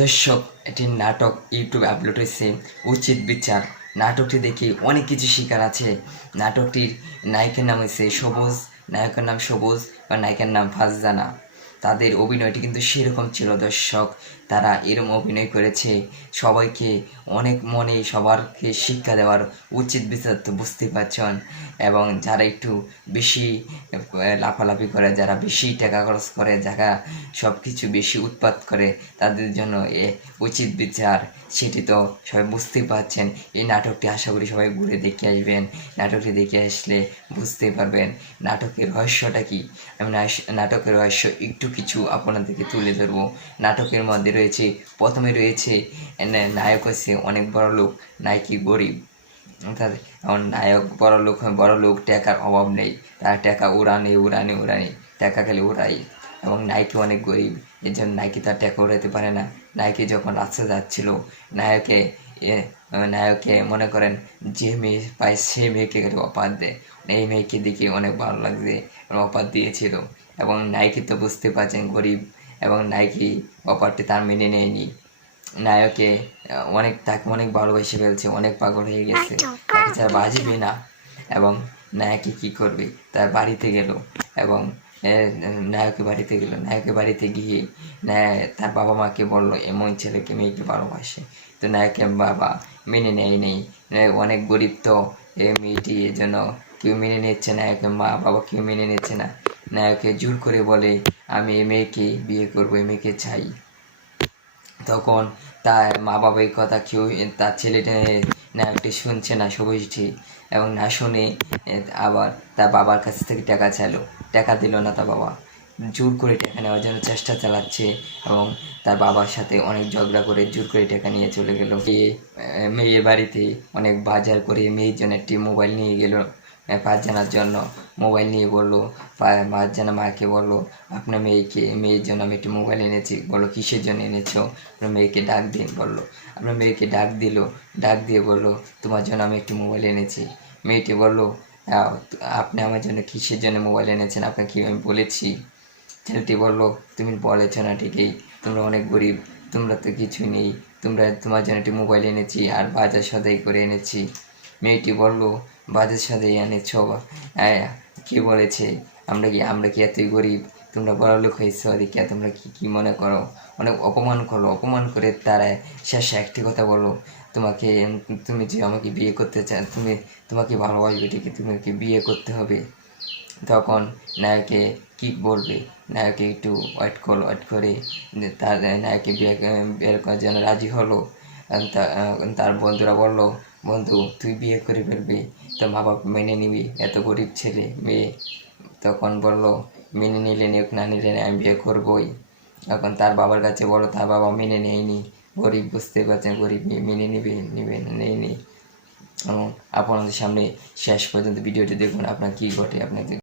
দর্শক, একটি নাটক ইউটিউবে আপলোড হয়েছে উচিত বিচার। নাটকটি দেখে অনেক কিছু শেখার আছে। নাটকটির নায়কের নাম হয়েছে সবুজ, নায়কের নাম সবুজ বা নায়িকার নাম ফারজানা। তাদের অভিনয়টি কিন্তু সেরকম ছিল দর্শক। তারা এরম অভিনয় করেছে সবাইকে অনেক মনে সবারকে শিক্ষা দেওয়ার উচিত বিচার তো বুঝতেই পারছেন। এবং যারা একটু বেশি লাফালাফি করে, যারা বেশি টাকা খরচ করে, যারা সব কিছু বেশি উৎপাত করে, তাদের জন্য এ উচিত বিচার সেটি তো সবাই বুঝতেই পারছেন। এই নাটকটি আশা করি সবাই ঘুরে দেখে আসবেন। নাটকটি দেখে আসলে বুঝতে পারবেন নাটকের রহস্যটা কী। আমি নাটকের রহস্য একটু কিছু আপনাদেরকে তুলে ধরবো। নাটকের মধ্যে রয়েছে, প্রথমে রয়েছে নায়ক হচ্ছে অনেক বড় লোক, নায়িকা গরিব। অর্থাৎ এখন নায়ক বড় লোক টাকার অভাব নেই, তার টাকা উড়ানে টাকা খেলে উড়াই। এবং নায়িকা অনেক গরিব, এর জন্য নায়িকা তার টাকা উড়াতে পারে না। নায়িকা যখন রাস্তা যাচ্ছিল, নায়কে মনে করেন যে মেয়ে পায় সে মেয়েকে অপাত দেয়। এই মেয়েকে দেখে অনেক ভালো লাগছে, অপাত দিয়েছিল। এবং নায়িকা তো বুঝতে পারছেন গরিব, এবং নায়িকা অপারটি তার মেনে নেয়নি। নায়কে তাকে অনেক ভালোবেসে ফেলছে, অনেক পাগল হয়ে গেছে, তাকে ছাড়া বাঁচবে না। এবং নায়কে কী করবে, তার বাড়িতে গেল এবং নায়কের বাড়িতে গিয়ে তার বাবা মাকে বললো এমন ছেলেকে মেয়েকে ভালোবাসে। তো নায়কের বাবা মেনে নেয়। অনেক গরিব তো মেয়েটি, এর জন্য কেউ মেনে নিচ্ছে না, নায়কের মা বাবা কেউ মেনে নিচ্ছে না। নায়কে জোর করে বলে আমি এই মেয়েকে বিয়ে করবো, এই মেয়েকে চাই। তখন তার মা বাবার কথা কেউ, তার ছেলেটা নায়কটি শুনছে না, সবুজটি, এবং না শুনে আবার তার বাবার কাছ থেকে টাকা চাইলো, টাকা দিল না তার বাবা। জোর করে টাকা নেওয়ার জন্য চেষ্টা চালাচ্ছে এবং তার বাবার সাথে অনেক ঝগড়া করে জোর করে টাকা নিয়ে চলে গেল। মেয়ের বাড়িতে অনেক বাজার করে মেয়ের জন্য একটি মোবাইল নিয়ে গেল। ফারজানার জন্য মোবাইল নিয়ে বললো, ফারজানা মাকে বললো আপনার মেয়ের জন্য আমি একটি মোবাইল এনেছি। বললো কিসের জন্য এনেছো, আপনার মেয়েকে ডাক দিন। বললো আপনার মেয়েকে ডাক দিয়ে বললো তোমার জন্য আমি একটি মোবাইল এনেছি। মেয়েটি বললো আপনি আমার জন্য কিসের জন্য মোবাইল এনেছেন, আপনাকে আমি বলেছি। ছেলেটি বললো তুমি বলেছ না ঠিকই, তোমরা অনেক গরিব, তোমরা তো কিছুই নেই, তোমার জন্য একটি মোবাইল এনেছি আর বাজার সদাই করে এনেছি। মেয়েটি বললো বাজার সদাই এনেছ, কে বলেছে, আমরা কি এতই গরিব, তোমরা বড়লোক হয়েছ দেখে তোমরা কি মনে করো। অনেক অপমান করে তারা শেষে একটি কথা বলো, তুমি যে আমাকে বিয়ে করতে চাও, তোমাকে ভালোবাসবে ঠিকই, তোমাকে বিয়ে করতে হবে। তখন নায়কে কি বলবে, নায়কে একটু ওয়েট করে তার নায়কে বিয়ে করার জন্য রাজি হলো। তার বন্ধুরা বললো বন্ধু তুই বিয়ে করে ফেলবি, তোর মা বাবা মেনে নিবি, এত গরিব ছেলে মেয়ে। তখন বললো মেনে নিলে নিক, না নিলে আমি বিয়ে করবোই। এখন তার বাবার কাছে বলো, তার বাবা মেনে নেয়নি। গরিব, বুঝতে পারছেন, গরিব মেনে নেয়নি। এবং আপনাদের সামনে শেষ পর্যন্ত ভিডিওটি দেখুন, আপনার কী ঘটে আপনাদের।